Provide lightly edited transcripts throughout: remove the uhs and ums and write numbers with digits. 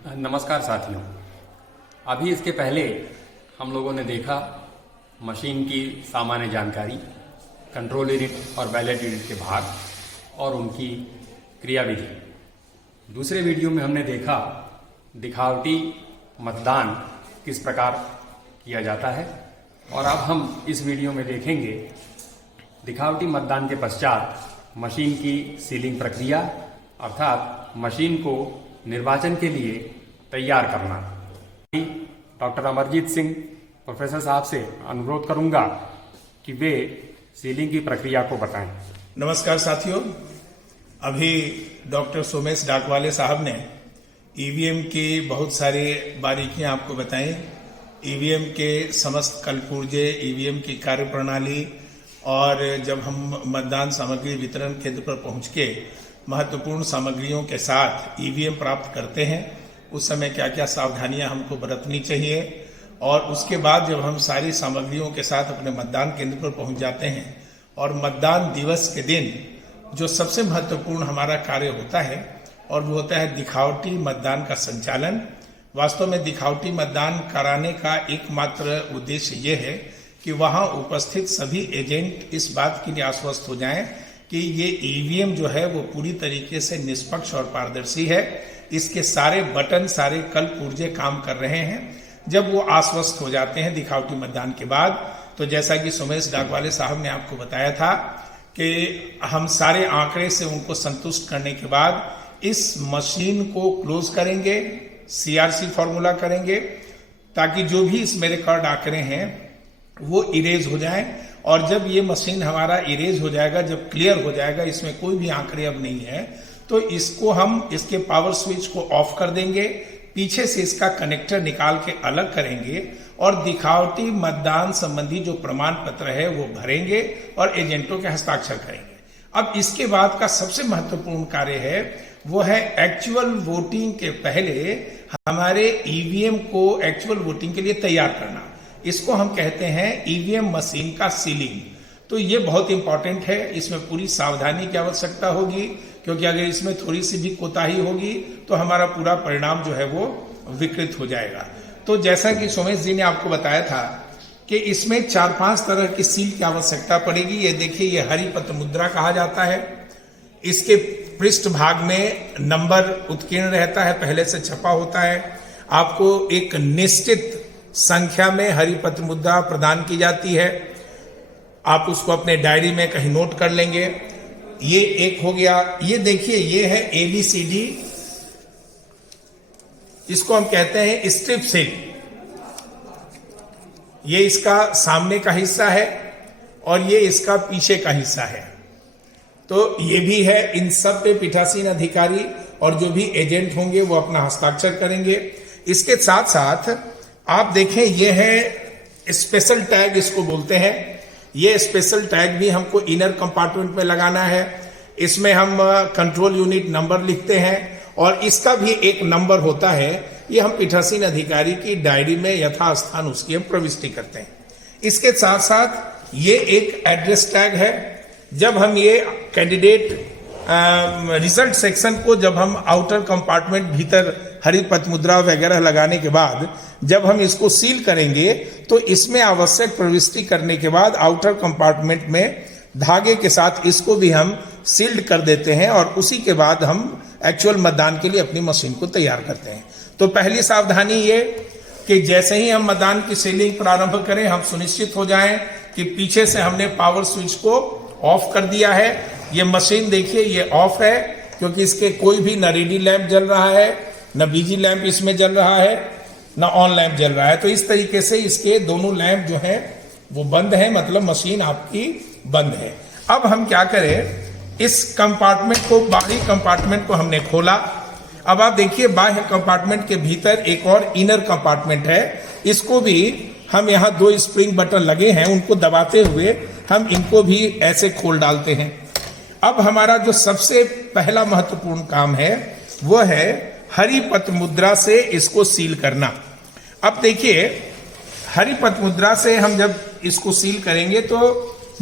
नमस्कार साथियों। अभी इसके पहले हम लोगों ने देखा मशीन की सामान्य जानकारी, कंट्रोल यूनिट और बैलेट यूनिट के भाग और उनकी क्रियाविधि। दूसरे वीडियो में हमने देखा दिखावटी मतदान किस प्रकार किया जाता है और अब हम इस वीडियो में देखेंगे दिखावटी मतदान के पश्चात मशीन की सीलिंग प्रक्रिया, अर्थात मशीन को निर्वाचन के लिए तैयार करना। डॉक्टर अमरजीत सिंह प्रोफेसर साहब से अनुरोध करूंगा कि वे सीलिंग की प्रक्रिया को बताएं। नमस्कार साथियों, अभी डॉक्टर सोमेश डाकवाले साहब ने ईवीएम की बहुत सारी बारीकियां आपको बताई। ईवीएम के समस्त कलपुर्जे, ईवीएम की कार्यप्रणाली और जब हम मतदान सामग्री वितरण केंद्र पर पहुंच के महत्वपूर्ण सामग्रियों के साथ ईवीएम प्राप्त करते हैं, उस समय क्या क्या सावधानियां हमको बरतनी चाहिए, और उसके बाद जब हम सारी सामग्रियों के साथ अपने मतदान केंद्र पर पहुंच जाते हैं और मतदान दिवस के दिन जो सबसे महत्वपूर्ण हमारा कार्य होता है और वो होता है दिखावटी मतदान का संचालन। वास्तव में दिखावटी मतदान कराने का एकमात्र उद्देश्य ये है कि वहां उपस्थित सभी एजेंट इस बात के लिए आश्वस्त हो जाएं कि ये ईवीएम जो है वो पूरी तरीके से निष्पक्ष और पारदर्शी है, इसके सारे बटन, सारे कल पुर्जे काम कर रहे हैं। जब वो आश्वस्त हो जाते हैं दिखावटी मतदान के बाद, तो जैसा कि सोमेश डाकवाले साहब ने आपको बताया था कि हम सारे आंकड़े से उनको संतुष्ट करने के बाद इस मशीन को क्लोज करेंगे, सीआरसी फॉर्मूला करेंगे, ताकि जो भी इसमें रिकॉर्ड आंकड़े हैं वो इरेज हो जाएं। और जब ये मशीन हमारा इरेज हो जाएगा, जब क्लियर हो जाएगा, इसमें कोई भी आंकड़े अब नहीं है, तो इसको हम इसके पावर स्विच को ऑफ कर देंगे, पीछे से इसका कनेक्टर निकाल के अलग करेंगे और दिखावटी मतदान संबंधी जो प्रमाण पत्र है वो भरेंगे और एजेंटों के हस्ताक्षर करेंगे। अब इसके बाद का सबसे महत्वपूर्ण कार्य है वो है एक्चुअल वोटिंग के पहले हमारे ईवीएम को एक्चुअल वोटिंग के लिए तैयार करना। इसको हम कहते हैं ईवीएम मशीन का सीलिंग। तो ये बहुत इंपॉर्टेंट है, इसमें पूरी सावधानी की आवश्यकता होगी, क्योंकि अगर इसमें थोड़ी सी भी कोताही होगी तो हमारा पूरा परिणाम जो है वो विकृत हो जाएगा। तो जैसा कि सोमेश जी ने आपको बताया था कि इसमें 4-5 तरह की सील की आवश्यकता पड़ेगी। ये देखिए, ये हरी पत्र मुद्रा कहा जाता है। इसके पृष्ठ भाग में नंबर उत्कीर्ण रहता है, पहले से छपा होता है। आपको एक निश्चित संख्या में हरी पत्र मुद्रा प्रदान की जाती है। आप उसको अपने डायरी में कहीं नोट कर लेंगे। ये एक हो गया। ये देखिए, ये है ABCD, इसको हम कहते हैं स्ट्रिप सील। ये इसका सामने का हिस्सा है और ये इसका पीछे का हिस्सा है। तो ये भी है। इन सब पे पीठासीन अधिकारी और जो भी एजेंट होंगे वो अपना हस्ताक्षर करेंगे। इसके साथ साथ आप देखें, ये है स्पेशल टैग, इसको बोलते हैं। ये स्पेशल टैग भी हमको इनर कंपार्टमेंट में लगाना है। इसमें हम कंट्रोल यूनिट नंबर लिखते हैं और इसका भी एक नंबर होता है। ये हम पीठासीन अधिकारी की डायरी में यथास्थान उसकी हम प्रविष्टि करते हैं। इसके साथ साथ ये एक एड्रेस टैग है। जब हम ये कैंडिडेट रिजल्ट सेक्शन को जब हम आउटर कंपार्टमेंट भीतर हरी पत्र मुद्रा वगैरह लगाने के बाद जब हम इसको सील करेंगे, तो इसमें आवश्यक प्रविष्टि करने के बाद आउटर कंपार्टमेंट में धागे के साथ इसको भी हम सील्ड कर देते हैं और उसी के बाद हम एक्चुअल मतदान के लिए अपनी मशीन को तैयार करते हैं। तो पहली सावधानी ये कि जैसे ही हम मतदान की सीलिंग प्रारंभ करें, हम सुनिश्चित हो जाएं कि पीछे से हमने पावर स्विच को ऑफ कर दिया है। ये मशीन देखिए, ये ऑफ है, क्योंकि इसके कोई भी न रेडी लैंप जल रहा है, न बीजी लैंप इसमें जल रहा है, न ऑन लैंप जल रहा है। तो इस तरीके से इसके दोनों लैंप जो है वो बंद है, मतलब मशीन आपकी बंद है। अब हम क्या करें, इस कंपार्टमेंट को, बाहरी कंपार्टमेंट को हमने खोला। अब आप देखिए, बाह्य कंपार्टमेंट के भीतर एक और इनर कंपार्टमेंट है। इसको भी हम यहाँ 2 स्प्रिंग बटन लगे हैं, उनको दबाते हुए हम इनको भी ऐसे खोल डालते हैं। अब हमारा जो सबसे पहला महत्वपूर्ण काम है वो है हरी पत्र मुद्रा से इसको सील करना। अब देखिए, हरी पत्र मुद्रा से हम जब इसको सील करेंगे तो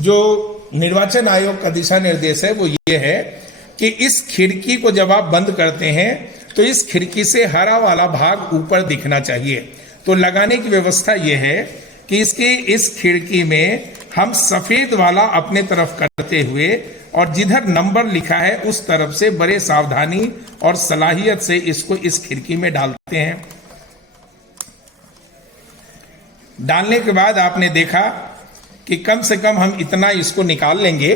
जो निर्वाचन आयोग का दिशा निर्देश है वो ये है कि इस खिड़की को जब आप बंद करते हैं तो इस खिड़की से हरा वाला भाग ऊपर दिखना चाहिए। तो लगाने की व्यवस्था यह है कि इस खिड़की में हम सफेद वाला अपने तरफ करते हुए और जिधर नंबर लिखा है उस तरफ से बड़े सावधानी और सलाहियत से इसको इस खिड़की में डालते हैं। डालने के बाद आपने देखा कि कम से कम हम इतना इसको निकाल लेंगे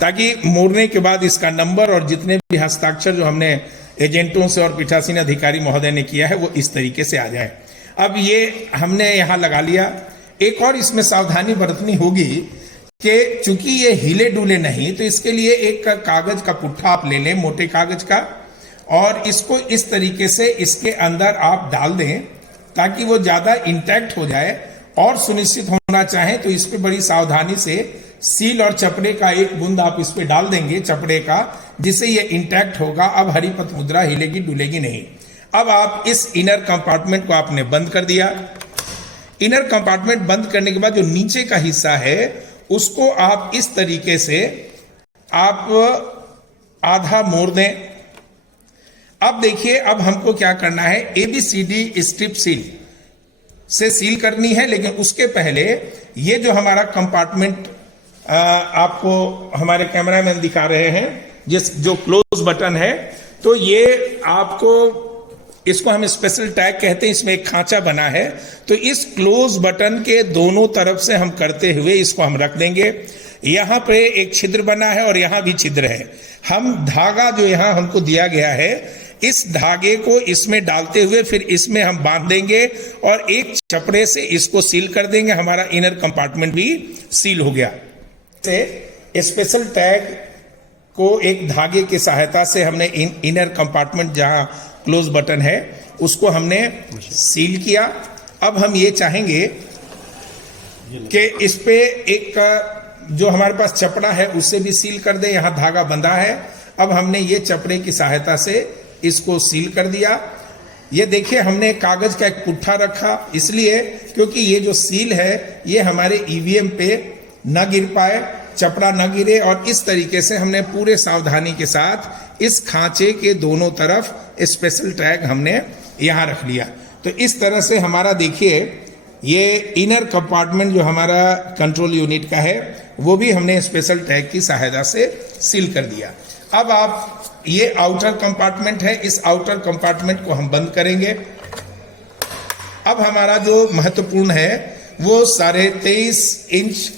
ताकि मोड़ने के बाद इसका नंबर और जितने भी हस्ताक्षर जो हमने एजेंटों से और पीठासीन अधिकारी महोदय ने किया है वो इस तरीके से आ जाए। अब ये हमने यहाँ लगा लिया। एक और इसमें सावधानी बरतनी होगी कि चूंकि ये हिले डुले नहीं, तो इसके लिए एक कागज का पुट्ठा आप ले लें, मोटे कागज का, और इसको इस तरीके से इसके अंदर आप डाल दें ताकि वो ज्यादा इंटैक्ट हो जाए। और सुनिश्चित होना चाहे तो इस पे बड़ी सावधानी से सील और चपड़े का एक बूंद आप इस पे डाल देंगे, चपड़े का, जिससे ये इंटैक्ट होगा। अब हरिपथ मुद्रा हिलेगी डुलेगी नहीं। अब आप इस इनर कंपार्टमेंट को आपने बंद कर दिया। इनर कंपार्टमेंट बंद करने के बाद जो नीचे का हिस्सा है उसको आप इस तरीके से आप आधा मोड़ दें। अब देखिए, अब हमको क्या करना है, ABCD स्ट्रिप सील से सील करनी है। लेकिन उसके पहले ये जो हमारा कंपार्टमेंट आपको हमारे कैमरामैन दिखा रहे हैं, जो क्लोज बटन है, तो ये आपको, इसको हम स्पेशल टैग कहते हैं, इसमें एक खांचा बना है। तो इस क्लोज बटन के दोनों तरफ से हम करते हुए इसको हम रख देंगे। यहां पे एक छिद्र बना है और यहां भी छिद्र है। हम धागा जो यहां हमको दिया गया है, इस धागे को इसमें डालते हुए फिर इसमें हम बांध देंगे और एक चपड़े से इसको सील कर देंगे। हमारा इनर कंपार्टमेंट भी सील हो गया। स्पेशल टैग को एक धागे की सहायता से हमने इनर कंपार्टमेंट जहां क्लोज बटन है उसको हमने सील किया। अब हम ये चाहेंगे कि इस पे एक जो हमारे पास चपड़ा है उससे भी सील कर दे। यहां धागा बंधा है। अब हमने ये चपड़े की सहायता से इसको सील कर दिया। ये देखिए, हमने कागज का एक पुट्ठा रखा, इसलिए क्योंकि ये जो सील है ये हमारे ईवीएम पे न गिर पाए, चपड़ा न गिरे। और इस तरीके से हमने पूरे सावधानी के साथ इस खांचे के दोनों तरफ स्पेशल टैग हमने यहां रख लिया। तो इस तरह से हमारा देखिए, ये इनर कंपार्टमेंट जो हमारा कंट्रोल यूनिट का है वो भी हमने स्पेशल टैग की सहायता से सील कर दिया। अब आप, ये आउटर कंपार्टमेंट है, इस आउटर कंपार्टमेंट को हम बंद करेंगे। अब हमारा जो महत्वपूर्ण है वो 23.5 इंच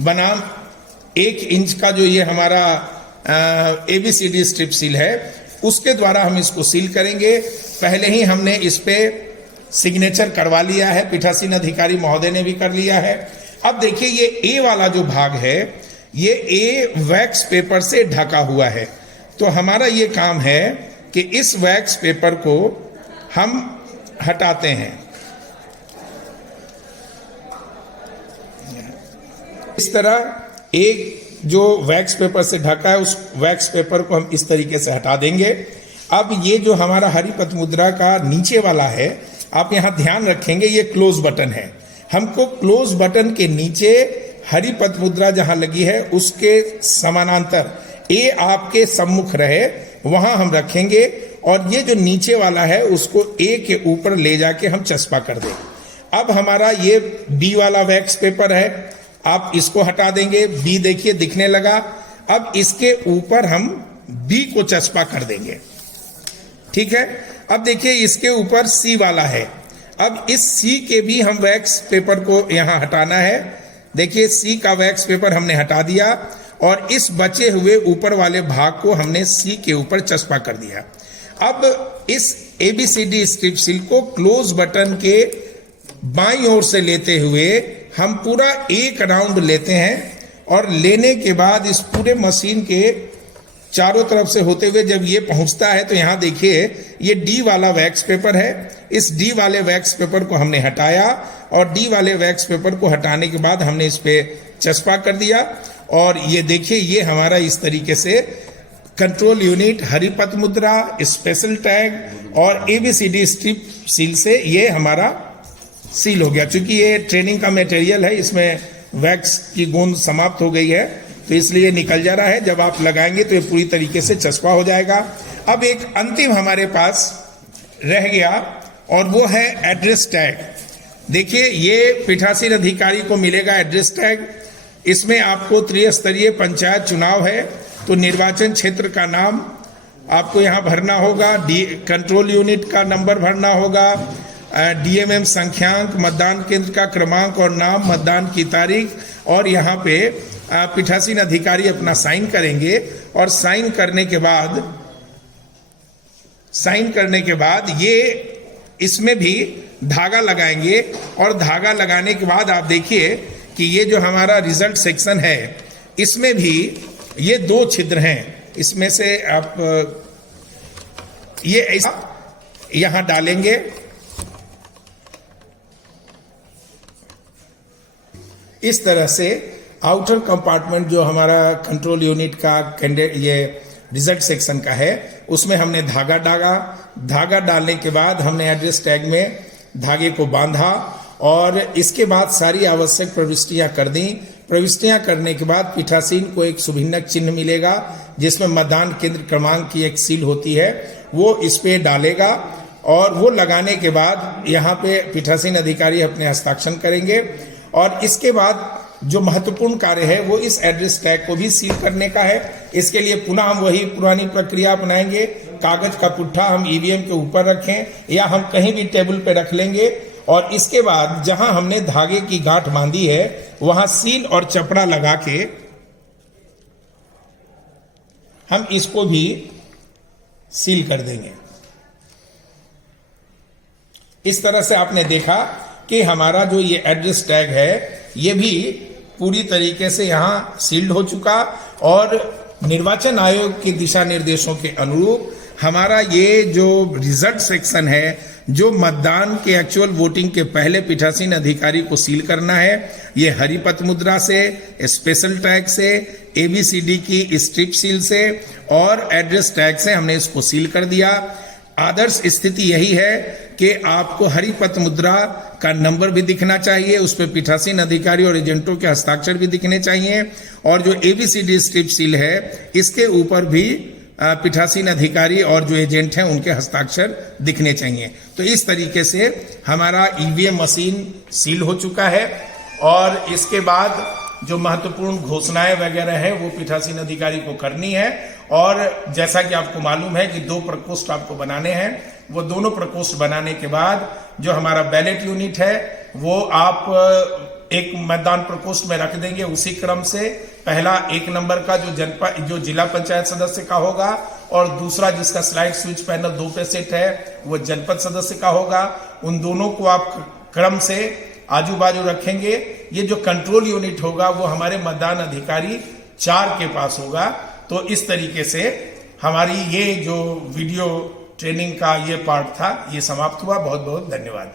बनाम 1 इंच का जो ये हमारा ABCD स्ट्रिप सील है, उसके द्वारा हम इसको सील करेंगे। पहले ही हमने इस पे सिग्नेचर करवा लिया है, पीठासीन अधिकारी महोदय ने भी कर लिया है। अब देखिए, ये A वाला जो भाग है, ये A वैक्स पेपर से ढका हुआ है। तो हमारा ये काम है कि इस वैक्स पेपर को हम हटाते हैं। इस तरह एक जो वैक्स पेपर से ढका है उस वैक्स पेपर को हम इस तरीके से हटा देंगे। अब ये जो हमारा हरिपथ मुद्रा का नीचे वाला है, आप यहां ध्यान रखेंगे, ये क्लोज बटन है। हमको क्लोज बटन के नीचे हरिपथ मुद्रा जहां लगी है उसके समानांतर ए आपके सम्मुख रहे, वहां हम रखेंगे। और ये जो नीचे वाला है उसको ए के ऊपर ले जाके हम चस्पा कर दें। अब हमारा ये बी वाला वैक्स पेपर है, आप इसको हटा देंगे। बी देखिए दिखने लगा। अब इसके ऊपर हम बी को चस्पा कर देंगे, ठीक है। अब देखिए, इसके ऊपर सी वाला है। अब इस सी के भी हम वैक्स पेपर को यहां हटाना है। देखिए, सी का वैक्स पेपर हमने हटा दिया और इस बचे हुए ऊपर वाले भाग को हमने सी के ऊपर चस्पा कर दिया। अब इस ABCD स्ट्रिप सील को क्लोज बटन के बाईं ओर से लेते हुए हम पूरा एक राउंड लेते हैं और लेने के बाद इस पूरे मशीन के चारों तरफ से होते हुए जब ये पहुंचता है तो यहां देखिए, ये डी वाला वैक्स पेपर है। इस डी वाले वैक्स पेपर को हमने हटाया और डी वाले वैक्स पेपर को हटाने के बाद हमने इस पे चस्पा कर दिया। और ये देखिए, ये हमारा इस तरीके से कंट्रोल यूनिट, हरिपथ मुद्रा, स्पेशल टैग और ABCD स्ट्रिप सील से ये हमारा सील हो गया। चूंकि ये ट्रेनिंग का मटेरियल है, इसमें वैक्स की गूंद समाप्त हो गई है तो इसलिए निकल जा रहा है। जब आप लगाएंगे तो ये पूरी तरीके से चस्पा हो जाएगा। अब एक अंतिम हमारे पास रह गया और वो है एड्रेस टैग। देखिए, ये पीठासीन अधिकारी को मिलेगा एड्रेस टैग। इसमें आपको त्रिस्तरीय पंचायत चुनाव है तो निर्वाचन क्षेत्र का नाम आपको यहाँ भरना होगा, कंट्रोल यूनिट का नंबर भरना होगा, डीएमएम संख्यांक, मतदान केंद्र का क्रमांक और नाम, मतदान की तारीख, और यहाँ पे पीठासीन अधिकारी अपना साइन करेंगे। और साइन करने के बाद ये इसमें भी धागा लगाएंगे। और धागा लगाने के बाद आप देखिए कि ये जो हमारा रिजल्ट सेक्शन है इसमें भी ये 2 छिद्र हैं। इसमें से आप ये ऐसा यहां डालेंगे, इस तरह से आउटर कंपार्टमेंट जो हमारा कंट्रोल यूनिट का ये रिजल्ट सेक्शन का है उसमें हमने धागा डाला। धागा डालने के बाद हमने एड्रेस टैग में धागे को बांधा और इसके बाद सारी आवश्यक प्रविष्टियां कर दी। प्रविष्टियां करने के बाद पीठासीन को एक सुभिन्नक चिन्ह मिलेगा जिसमें मतदान केंद्र क्रमांक की एक सील होती है, वो इस पे डालेगा। और वो लगाने के बाद यहाँ पे पीठासीन अधिकारी अपने हस्ताक्षर करेंगे। और इसके बाद जो महत्वपूर्ण कार्य है वो इस एड्रेस टैग को भी सील करने का है। इसके लिए पुनः हम वही पुरानी प्रक्रिया अपनाएंगे। कागज का पुट्ठा हम ईवीएम के ऊपर रखें या हम कहीं भी टेबल पे रख लेंगे और इसके बाद जहां हमने धागे की गांठ बांधी है वहां सील और चपड़ा लगा के हम इसको भी सील कर देंगे। इस तरह से आपने देखा कि हमारा जो ये एड्रेस टैग है ये भी पूरी तरीके से यहां सील्ड हो चुका और निर्वाचन आयोग के दिशा निर्देशों के अनुरूप हमारा ये जो रिजल्ट सेक्शन है जो मतदान के एक्चुअल वोटिंग के पहले पीठासीन अधिकारी को सील करना है, ये हरी पत मुद्रा से, स्पेशल टैग से, एबीसीडी की स्ट्रिप सील से और एड्रेस टैग से हमने इसको सील कर दिया। आदर्श स्थिति यही है कि आपको हरी पत मुद्रा का नंबर भी दिखना चाहिए, उस पर पीठासीन अधिकारी और एजेंटों के हस्ताक्षर भी दिखने चाहिए और जो एबीसीडी स्ट्रिप सील है इसके ऊपर भी पीठासीन अधिकारी और जो एजेंट हैं उनके हस्ताक्षर दिखने चाहिए। तो इस तरीके से हमारा ईवीएम मशीन सील हो चुका है और इसके बाद जो महत्वपूर्ण घोषणाएं वगैरह है वो पीठासीन अधिकारी को करनी है। और जैसा कि आपको मालूम है कि 2 प्रकोष्ठ आपको बनाने हैं, वो दोनों प्रकोष्ठ बनाने के बाद जो हमारा बैलेट यूनिट है वो आप एक मतदान प्रकोष्ठ में रख देंगे। उसी क्रम से पहला 1 नंबर का जो जिला पंचायत सदस्य का होगा और दूसरा जिसका स्लाइड स्विच पैनल 2 पे सेट है वो जनपद सदस्य का होगा। उन दोनों को आप क्रम से आजू बाजू रखेंगे। ये जो कंट्रोल यूनिट होगा वो हमारे मतदान अधिकारी 4 के पास होगा। तो इस तरीके से हमारी ये जो वीडियो ट्रेनिंग का ये पार्ट था ये समाप्त हुआ। बहुत बहुत धन्यवाद।